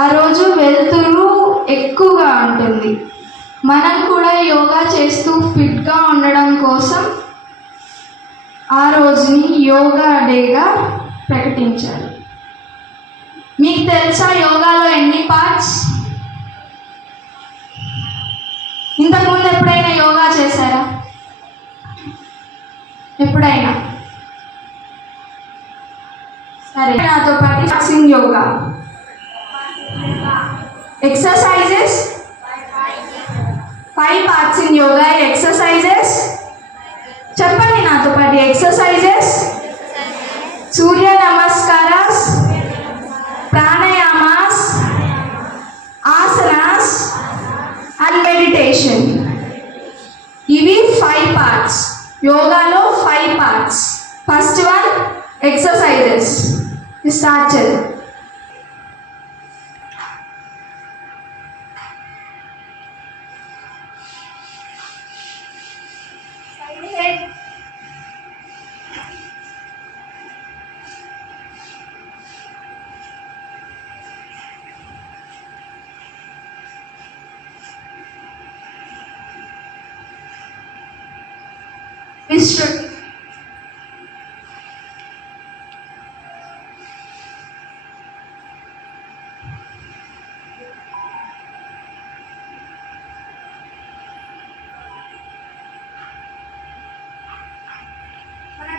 ఆ రోజు వెలుతురు ఎక్కువగా ఉంటుంది. మనం కూడా యోగా చేస్తూ ఫిట్గా ఉండడం కోసం ఆ రోజుని యోగా డేగా ప్రకటించారు. మీకు తెలుసా యోగాలో ఎన్ని పార్ట్స్? ఇంతకుముందు ఎప్పుడైనా యోగా చేశారా? ఎప్పుడైనా? సరే, నాతో పాటు boxing yoga exercises 5 parts in yoga exercises. చెప్పండి నాతో పాటు. Exercises, Surya నమస్కారాస్, pranayamas, asanas and meditation. ఇవి 5 parts. యోగాలో 5 parts. First one exercises. Start చేద్దాం.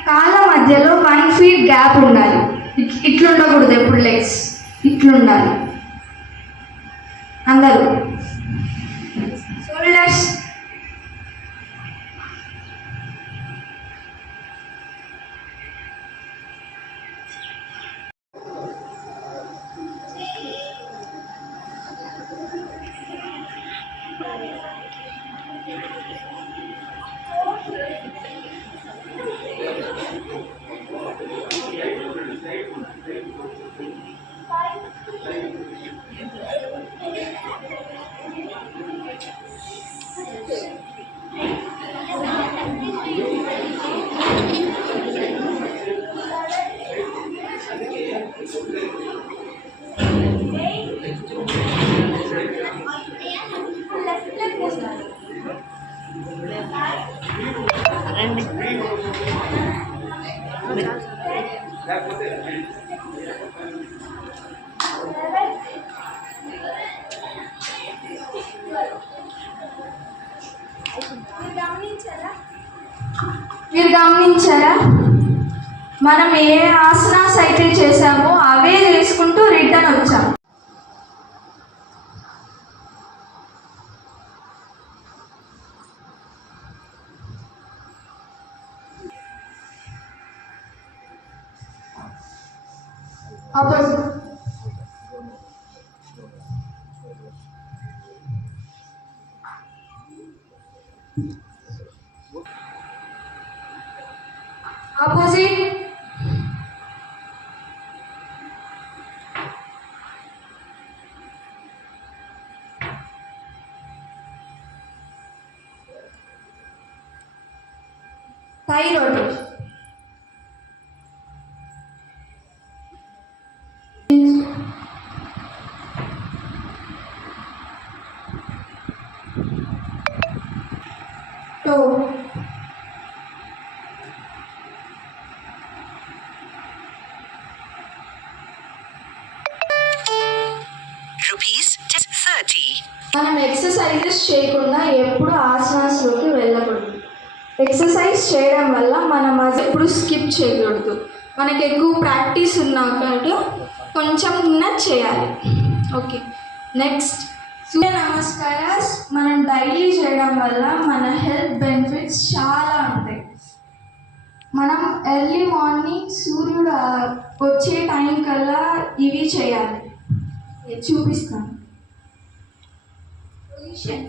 కాళ్ళ మధ్యలో 1 feet గ్యాప్ ఉండాలి. ఇట్లుండకూడదు. ఎప్పుడు లెగ్స్ ఇట్లుండాలి. అందరూ షోల్డర్స్ మీరు గమనించారా? మనం ఏ ఆసనాస్ అయితే చేసామో అవే చేసుకుంటూ రిటర్న్ వచ్చాం. Opposite opposite thigh rotation. ₹30. మనం ఎక్సర్సైజెస్ చేయకుండా ఎప్పుడు ఆసనాస్లోకి వెళ్ళకూడదు. ఎక్సర్సైజ్ చేయడం వల్ల మనం అది ఎప్పుడు స్కిప్ చేయకూడదు. మనకు ఎక్కువ ప్రాక్టీస్ ఉన్నాక కొంచెం చేయాలి. ఓకే, నెక్స్ట్ సూర్య నమస్కారాస్ మనం డైలీ చేయడం వల్ల మన హెల్త్ బెనిఫిట్స్ చాలా ఉంటాయి. మనం ఎర్లీ మార్నింగ్ సూర్యుడు వచ్చే టైం కల్లా ఇవి చేయాలి. చూపిస్తాను. పొజిషన్